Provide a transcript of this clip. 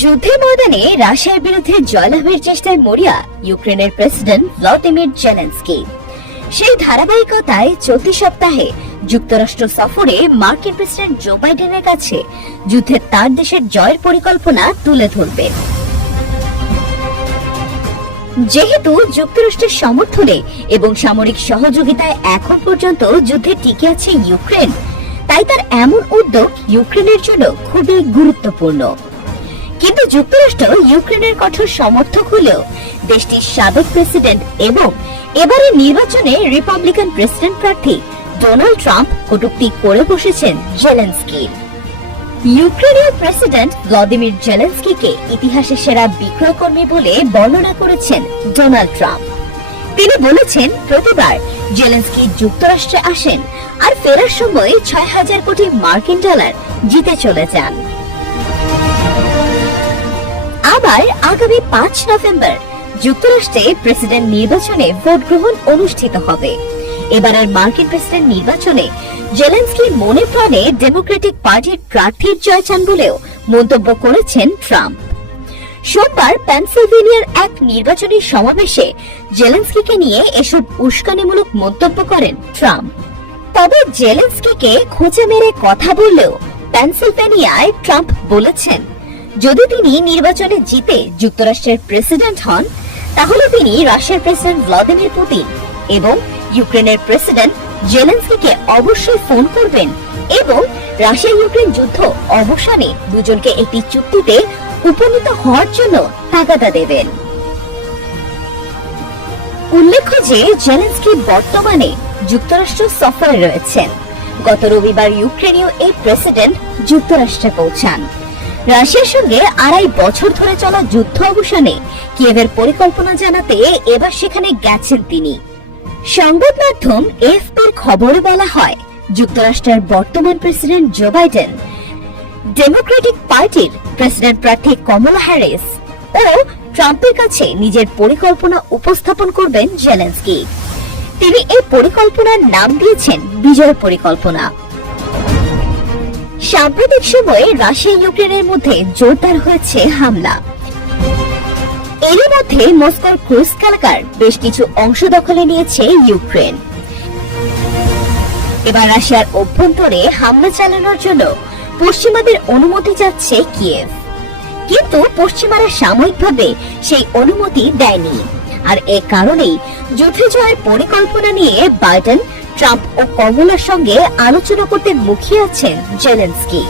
যুদ্ধের ময়দানে রাশিয়ার বিরুদ্ধে জয়লাভের চেষ্টায় মরিয়া ইউক্রেনের প্রেসিডেন্ট ভ্লাদিমির জেলেনস্কি। সেই ধারাবাহিকতায় চলতি সপ্তাহে যুক্তরাষ্ট্র সফরে মার্কিন প্রেসিডেন্ট জো বাইডেনের কাছে যুদ্ধে তার দেশের জয়ের পরিকল্পনা তুলে ধরবে। যেহেতু যুক্তরাষ্ট্রের সমর্থনে এবং সামরিক সহযোগিতায় এখন পর্যন্ত যুদ্ধে টিকে আছে ইউক্রেন, তাই তার এমন উদ্যোগ ইউক্রেনের জন্য খুবই গুরুত্বপূর্ণ। কিন্তু যুক্তরাষ্ট্র ইউক্রেনের কঠোর সমর্থক হলেও দেশটির সাবেক প্রেসিডেন্ট এবং এবারের নির্বাচনে রিপাবলিকান প্রেসিডেন্ট প্রার্থী ডোনাল্ড ট্রাম্প কটূক্তি করে বসেছেন জেলেনস্কি। ইউক্রেনীয় প্রেসিডেন্ট ভ্লাদিমির জেলেনস্কিকে ইতিহাসের সেরা বিক্রয়কর্মী বলে বর্ণনা করেছেন ডোনাল্ড ট্রাম্প। তিনি বলেছেন, প্রতিবার জেলেনস্কি যুক্তরাষ্ট্রে আসেন আর ফেরার সময় ৬,০০০ কোটি মার্কিন ডলার জিতে চলে যান। আবার আগামী ৫ নভেম্বর যুক্তরাষ্ট্রে প্রেসিডেন্ট নির্বাচনে ভোট গ্রহণ অনুষ্ঠিত হবে। এবারের মার্কিন প্রেসিডেন্ট নির্বাচনে জেলেনস্কি মনে প্রাণে ডেমোক্রেটিক পার্টির প্রার্থীর জয় চান বলেও মন্তব্য করেছেন ট্রাম্প। সোমবার পেনসিলভেনিয়ার এক নির্বাচনী সমাবেশে জেলেনস্কিকে নিয়ে এসব উস্কানিমূলক মন্তব্য করেন ট্রাম্প। তবে জেলেনস্কিকে খোঁচা মেরে কথা বললেও পেনসিলভেনিয়ায় ট্রাম্প বলেছেন, যদি তিনি নির্বাচনে জিতে যুক্তরাষ্ট্রের প্রেসিডেন্ট হন, তাহলে তিনি রাশিয়ার প্রেসিডেন্ট ভ্লাদিমির পুতিন এবং ইউক্রেনের প্রেসিডেন্ট জেলেনস্কিকে অবশ্যই ফোন করবেন এবং রাশিয়া ইউক্রেন যুদ্ধ অবসানে দুজনকে একটি চুক্তিতে উপনীত হওয়ার জন্য তাগাদা দেবেন। উল্লেখ্য যে জেলেনস্কি বর্তমানে যুক্তরাষ্ট্র সফরে রয়েছেন। গত রবিবার ইউক্রেনীয় এই প্রেসিডেন্ট যুক্তরাষ্ট্রে পৌঁছান। রাশিয়ার সঙ্গে ২.৫ বছর ধরে চলা যুদ্ধ অবসানে কিয়েভের পরিকল্পনা জানাতে এবার সেখানে গেছেন তিনি। সংবাদ মাধ্যম এএফপির খবরে বলা হয়, যুক্তরাষ্ট্রের বর্তমান প্রেসিডেন্ট জো বাইডেন, ডেমোক্রেটিক পার্টির প্রেসিডেন্ট প্রার্থী কমলা হ্যারিস ও ট্রাম্পের কাছে নিজের পরিকল্পনা উপস্থাপন করবেন জেলেনস্কি। তিনি এই পরিকল্পনার নাম দিয়েছেন বিজয় পরিকল্পনা। সাম্প্রতিক সময়ে রাশিয়া ইউক্রেনের মধ্যে জোরদার হয়েছে হামলা। এরই মধ্যে মস্কোর কুর্স্ক এলাকার বেশ কিছু অংশ দখলে নিয়েছে ইউক্রেন। এবার রাশিয়ার অভ্যন্তরে হামলা চালানোর জন্য পশ্চিমাদের অনুমতি চাচ্ছে কিয়েভ, কিন্তু পশ্চিমারা সাময়িকভাবে সেই অনুমতি দেয়নি। আর এ কারণেই যুদ্ধে জয়ের পরিকল্পনা নিয়ে বাইডেন, ট্রাম্প ও কমলার সঙ্গে আলোচনা করতে মুখিয়ে আছেন জেলেনস্কি।